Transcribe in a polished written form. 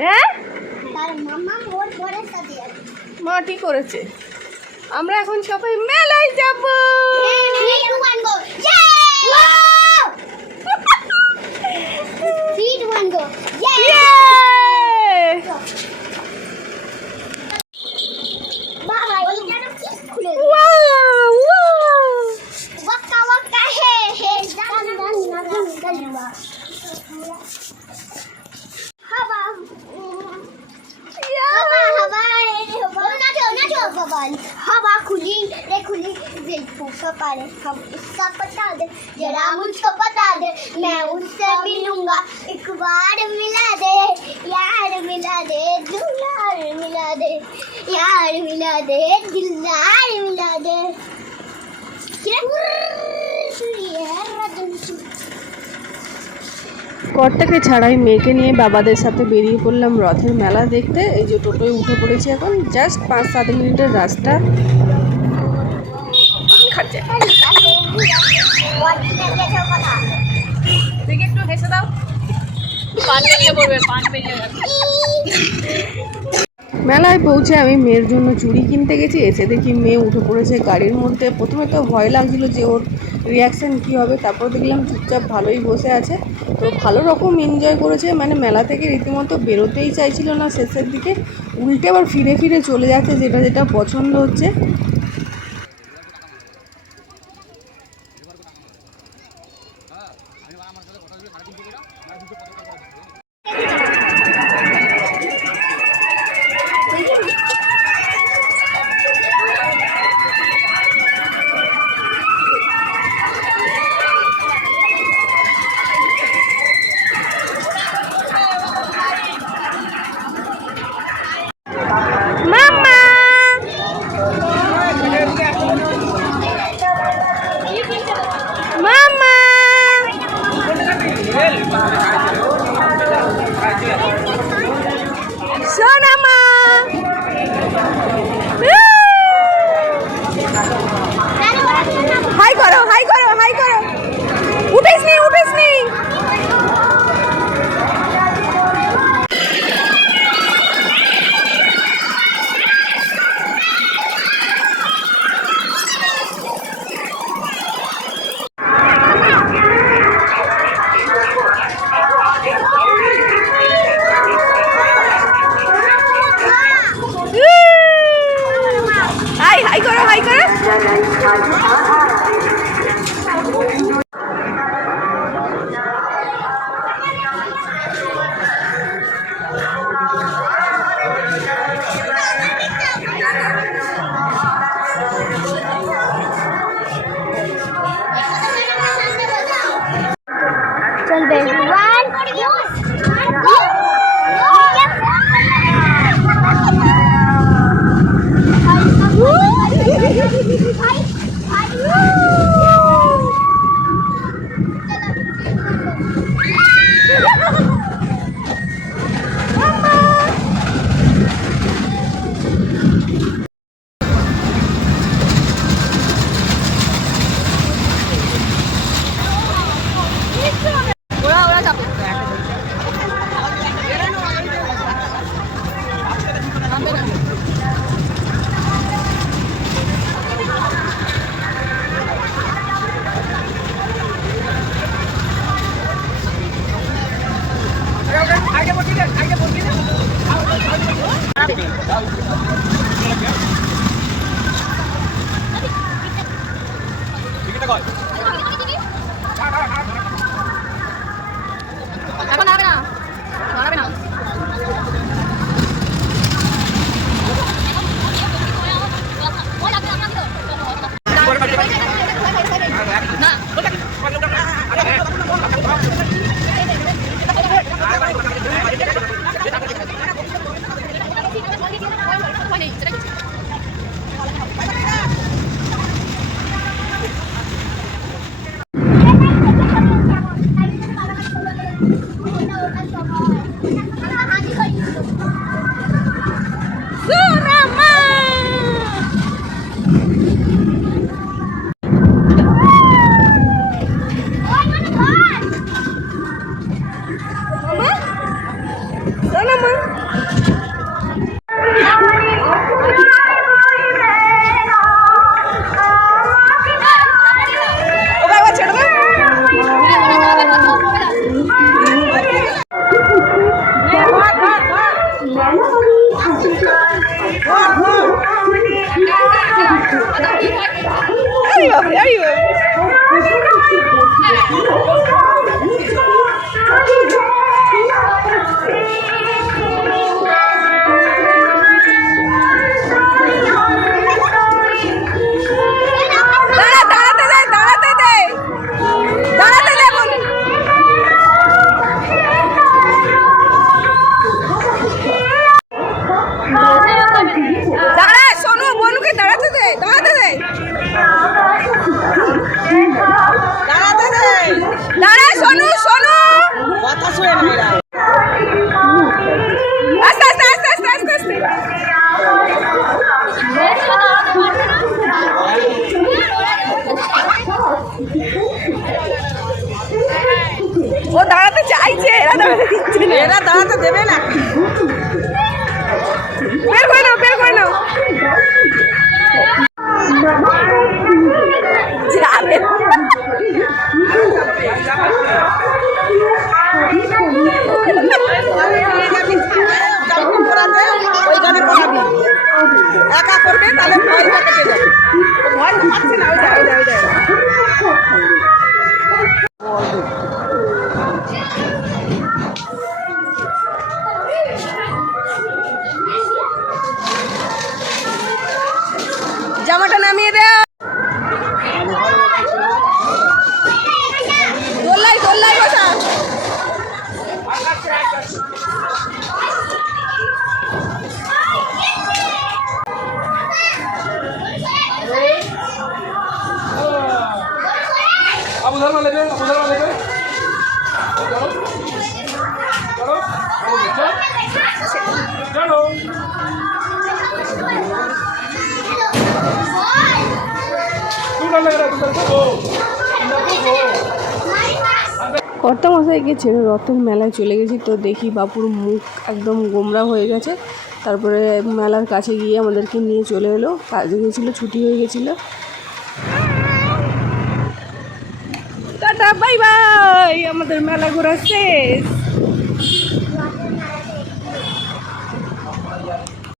হ্যাঁ মাটি করেছে। আমরা এখন সবাই মেলায় যাব। हवा खुली रे खुली दिल फूका पारे हम इसका पता दे जरा मुझको बता दे मैं उससे मिलूंगा एक बार मिला दे यार मिला दे दिलदार मिला दे यार मिला दे दिलदार मिला दे কর্তাকে ছাড়াই মেয়েকে নিয়ে বাবাদের সাথে বেরিয়ে পড়লাম রথের মেলা দেখতে। এই যে টোটোয় উঠে পড়েছি, এখন জাস্ট 5-7 মিনিটের রাস্তা। একটু হেসে দাও, মেলায় পৌঁছে আমি মেয়ের জন্য চুড়ি কিনতে গেছি। এসে দেখি মেয়ে উঠে পড়েছে গাড়ির মধ্যে। প্রথমে তো ভয় লাগছিল যে ওর রিয়াকশান কী হবে, তারপর দেখলাম চুপচাপ ভালোই বসে আছে। তো ভালো রকম এনজয় করেছে, মানে মেলা থেকে রীতিমতো বেরোতেই চাইছিল না শেষের দিকে, উল্টে আবার ফিরে ফিরে চলে যাচ্ছে যেটা যেটা পছন্দ হচ্ছে। চলো মা। ও বাবা ছেড়ে দাও। দাঁড়া শোনো, বনুকে দাঁড়াতে দে, দাঁড়াতে দে, দাঁড়াতে দে, দাঁড়া শোনো, শোনো কথা শুনে না। আস্তে আস্তে আস্তে আস্তে আস্তে আস্তে। ও দাঁড়াতে চাইছে, এরা দাঁড়াতে দিচ্ছে না, এরা দাঁড়াতে দেবে না। বের করে নাও, বের করে নাও। যাবে ওইখানে পড়াবি, একা করবে তাহলে ভয়টা কেটে যাবে। ভয় পাচ্ছে না, ওই যায় ওই যায় ওই যায়। জামাটা নামিয়ে দে। দোল্লাই দোল্লাই বসা। अब उधर में लेके, उधर में लेके चलो चलो चलो। तू ना लग रहा है, तुम को কর্তামশাইকে ছেড়ে রথের মেলায় চলে গেছি, তো দেখি বাপুর মুখ একদম গোমরা হয়ে গেছে। তারপরে মেলার কাছে গিয়ে আমাদেরকে নিয়ে চলে এলো, কাজে গেছিলো, ছুটি হয়ে গেছিলো। টাটা বাই বাই, আমাদের মেলা ঘোরা শেষ।